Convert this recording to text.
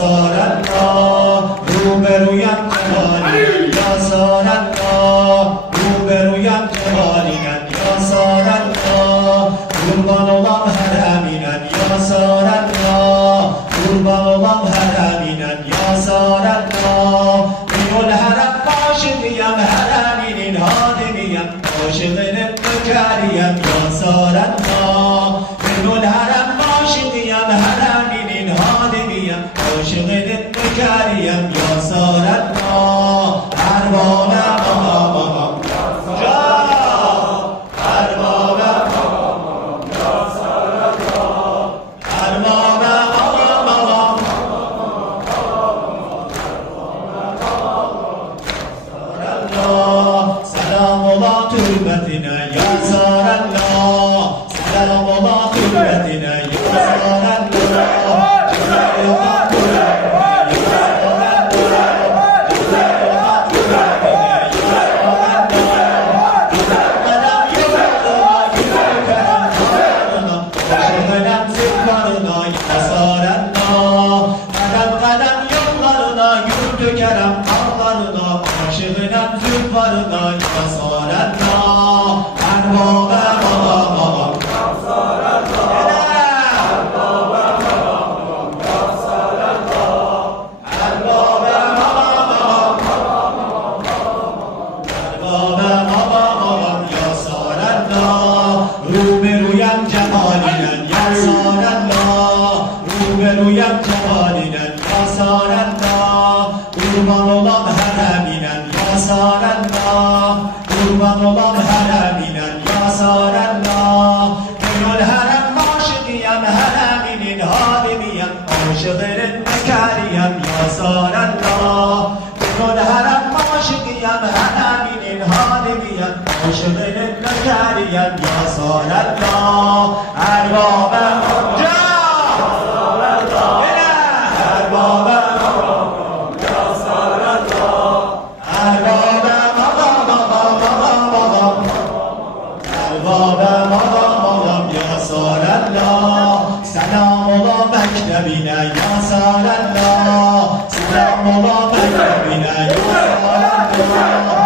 سار الله روبرویم جمالین یا سار الله روبرویم جمالین یا سار الله قربان olan حرمینن یا سار الله قربان olan حرمینن یا سار الله بینول حرم عاشقیم حرمینین حادمیم عاشقین نکریم یا سار الله بینول حرم عاشقیم حرمینین حادمیم عاشقین نکریم یا سار الله ارباب مقام تربتنا يا سار الله سلام الله تربتنا يا سار روبرویم جمالینن یا سار الله روبرویم جمالینن یا سار الله قربان olan حرمینن یا سار الله قربان olan حرمینن یا سار الله بینول حرم عاشقیم حرمینین حادمیم عاشقین نکریم یا سار الله بینول حرم عاشقیم حرمینین حادمیم عاشقین نکریم یا سار الله ارباب سلام الله مکتبینا یا سار الله سلام الله مکتبینا یا سار الله